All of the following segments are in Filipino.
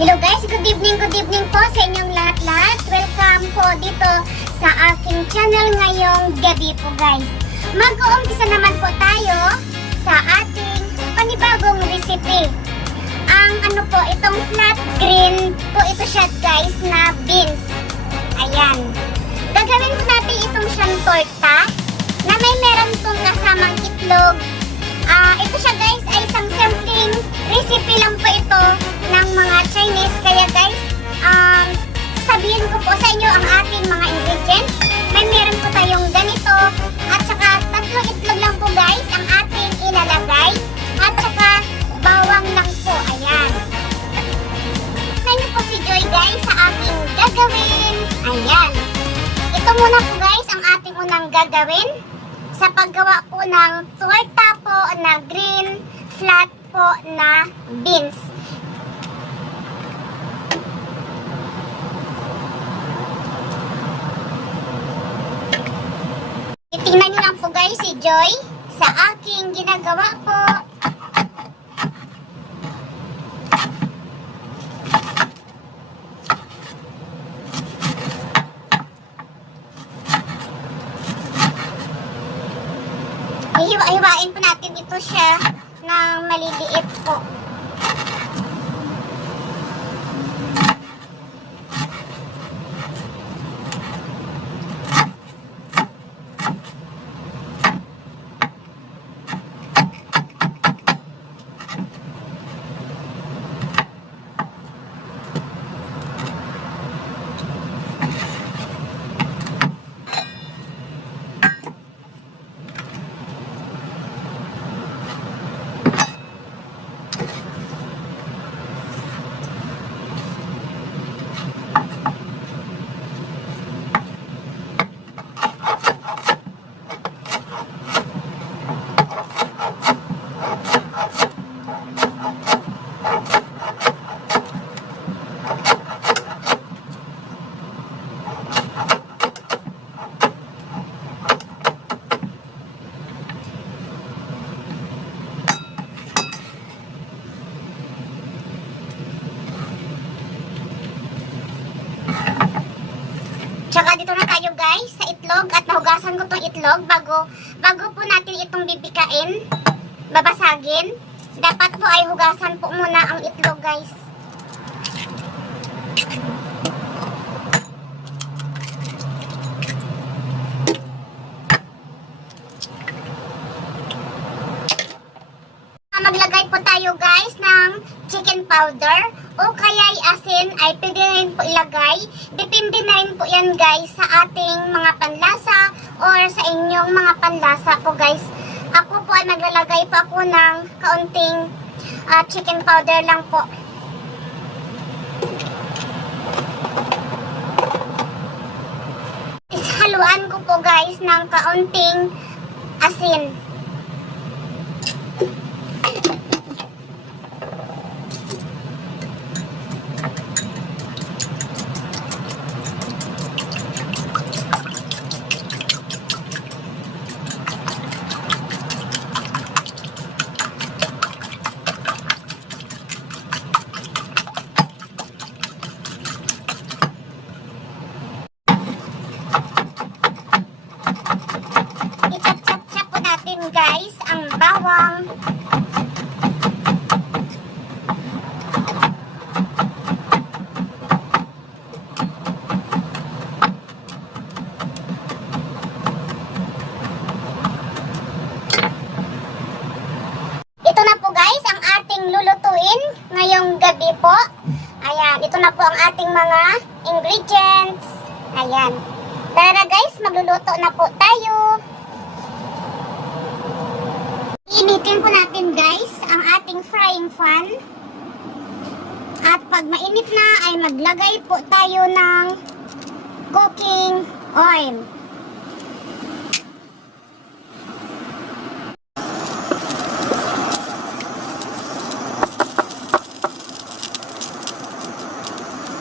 Hello guys, good evening po sa inyong lahat-lahat. Welcome po dito sa aking channel ngayong gabi po guys. Mag-uumpisa naman po tayo sa ating panibagong recipe. Ang ano po, itong flat green po ito siya guys na beans. Ayan. Gagawin po natin itong siyang torta na may meron pong kasamang itlog. Ito siya guys ay isang simpleng recipe lang po ito ng mga Chinese. Kaya guys, sabihin ko po sa inyo ang ating mga ingredients. May meron po tayong ganito at saka 3 itlog lang po guys ang ating ilalagay at saka bawang lang po. Ayan. Tignan po si Joy guys sa ating gagawin. Ayan. Ito muna po guys ang ating unang gagawin sa paggawa po ng torta po na green flat po na beans. Tingnan nyo lang po guys si Joy sa aking ginagawa po. Hiwa-hiwain po natin ito siya ng maliliit po. Tsaka dito na tayo guys sa itlog at nahugasan ko itong itlog bago po natin itong bibikain, babasagin. Dapat po ay hugasan po muna ang itlog guys. Maglagay po tayo guys ng chicken powder o kaya asin ay pwede rin po ilagay. Depende na rin po yan guys sa ating mga panlasa or sa inyong mga panlasa po guys. Ako po ay maglalagay po ako ng kaunting chicken powder lang po. Haluan ko po guys ng kaunting asin. I-chop-chop po natin guys ang bawang. Ito na po guys ang ating lulutuin ngayong gabi po. Ayan, ito na po ang ating mga ingredients. Ayan. Tara guys, magluluto na po tayo. Initin po natin guys ang ating frying pan. At pag mainit na ay maglagay po tayo ng cooking oil.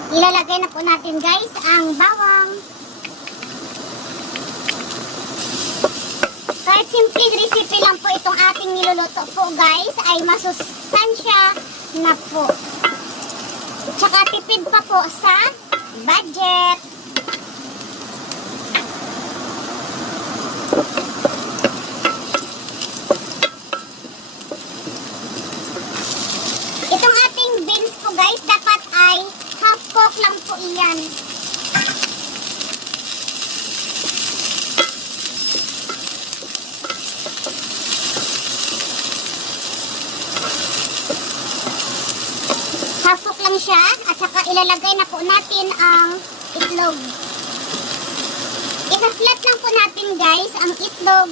Ilalagay na po natin guys ang bawang. Kahit simple recipe lang po itong ating niluluto po guys ay masustansya na po. Tsaka tipid pa po sa budget. Itong ating beans po guys, dapat ay half cook lang po iyan. Half cook lang siya at saka ilalagay na po natin ang itlog. I-flat lang po natin guys ang itlog.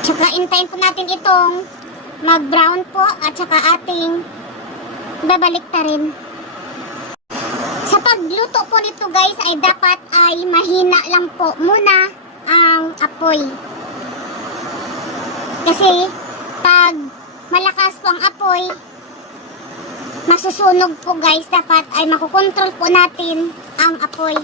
Tsaka intayin po natin itong mag-brown po at saka ating babalik ta rin. Sa pagluto po nito guys ay dapat ay mahina lang po muna ang apoy. Kasi pag malakas po ang apoy, masusunog po guys. Dapat ay makukontrol po natin ang apoy.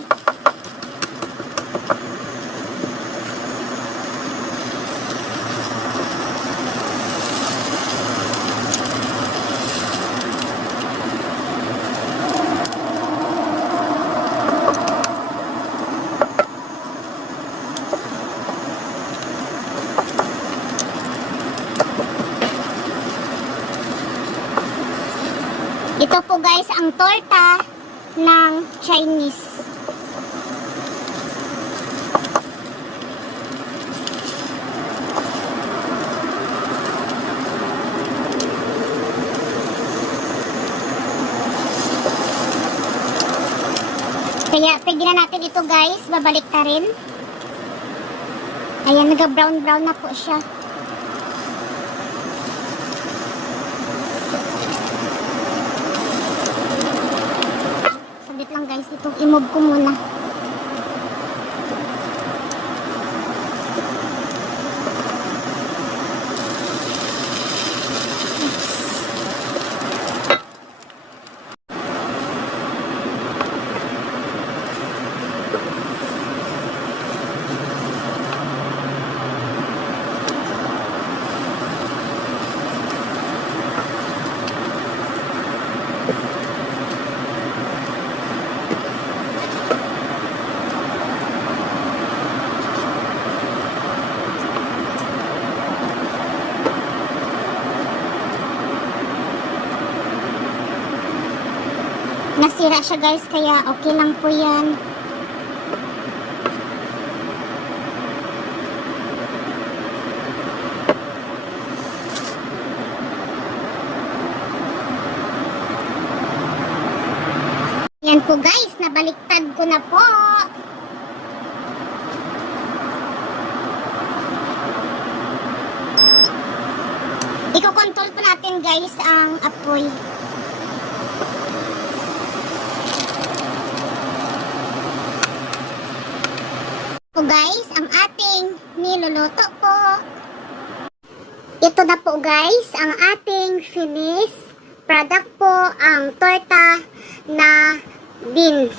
Ito po guys ang torta ng Chinese. Kaya pwede na natin ito guys, babalik ta rin. Ayan, nag-brown-brown na po siya. Lang guys, ito i-move ko muna. Nasira siya guys, kaya okay lang po yan. Yan po guys, nabaliktad ko na po. Iko-control po natin guys ang apoy. Po guys, ang ating niluluto po. Ito na po guys, ang ating finished product po, ang torta na beans.